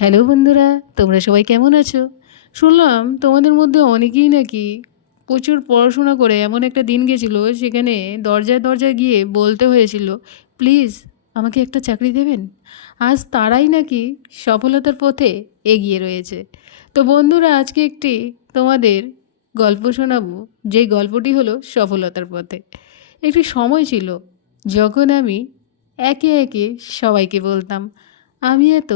Hello বন্ধুরা, তোমরা সবাই কেমন আছো? শুনলাম তোমাদের মধ্যে অনেকেই নাকি প্রচুর পড়াশোনা করে এমন একটা দিন গেছিল, সেখানে দরজায় দরজায় গিয়ে বলতে হয়েছিল, প্লিজ আমাকে একটা চাকরি দেবেন। আজ তারাই নাকি সফলতার পথে এগিয়ে রয়েছে। তো বন্ধুরা, আজকে একটি তোমাদের গল্প শোনাবো, যেই গল্পটি হলো সফলতার পথে। একটি সময় ছিল যখন আমি একে একে সবাইকে বলতাম, আমি এত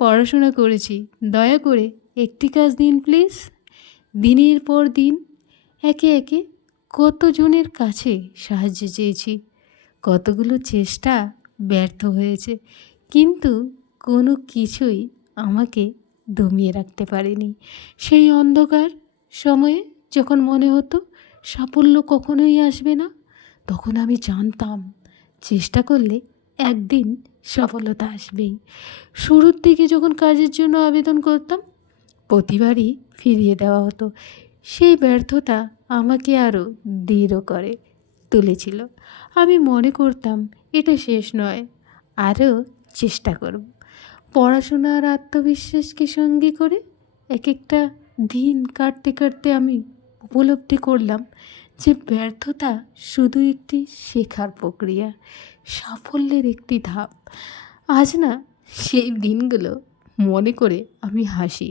পড়াশোনা করেছি, দয়া করে একটি কাজ দিন প্লিজ। দিনের পর দিন একে একে কতজনের কাছে সাহায্য চেয়েছি, কতগুলো চেষ্টা ব্যর্থ হয়েছে, কিন্তু কোনো কিছুই আমাকে দমিয়ে রাখতে পারেনি। সেই অন্ধকার সময়ে যখন মনে হতো সাফল্য কখনোই আসবে না, তখন আমি জানতাম চেষ্টা করলে একদিন সফলতা আসবেই। শুরুর দিকে যখন কাজের জন্য আবেদন করতাম, প্রতিবারই ফিরিয়ে দেওয়া হতো। সেই ব্যর্থতা আমাকে আরও দৃঢ় করে তুলেছিল। আমি মনে করতাম এটা শেষ নয়, আরও চেষ্টা করব। পড়াশোনা আর আত্মবিশ্বাসকে সঙ্গী করে এক একটা দিন কাটতে কাটতে আমি উপলব্ধি করলাম যে ব্যর্থতা শুধু একটি শেখার প্রক্রিয়া, সাফল্যের একটি ধাপ। আজ না, সেই দিনগুলো মনে করে আমি হাসি।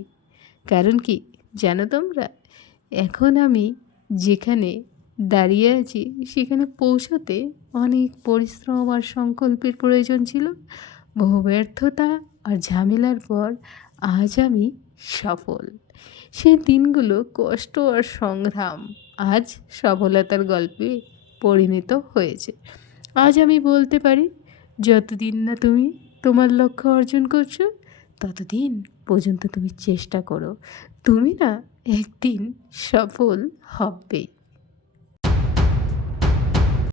কারণ কি জানো তোমরা, এখন আমি যেখানে দাঁড়িয়ে আছি সেখানে পৌঁছতে অনেক পরিশ্রম আর সংকল্পের প্রয়োজন ছিল। বহু ব্যর্থতা আর ঝামেলার পর আজ আমি সফল। সেই দিনগুলো কষ্ট আর সংগ্রাম আজ সফলতার গল্পে পরিণত হয়েছে। আজ আমি বলতে পারি, যতদিন না তুমি তোমার লক্ষ্য অর্জন করছো, ততদিন পর্যন্ত তুমি চেষ্টা করো, তুমি না একদিন সফল হবেই।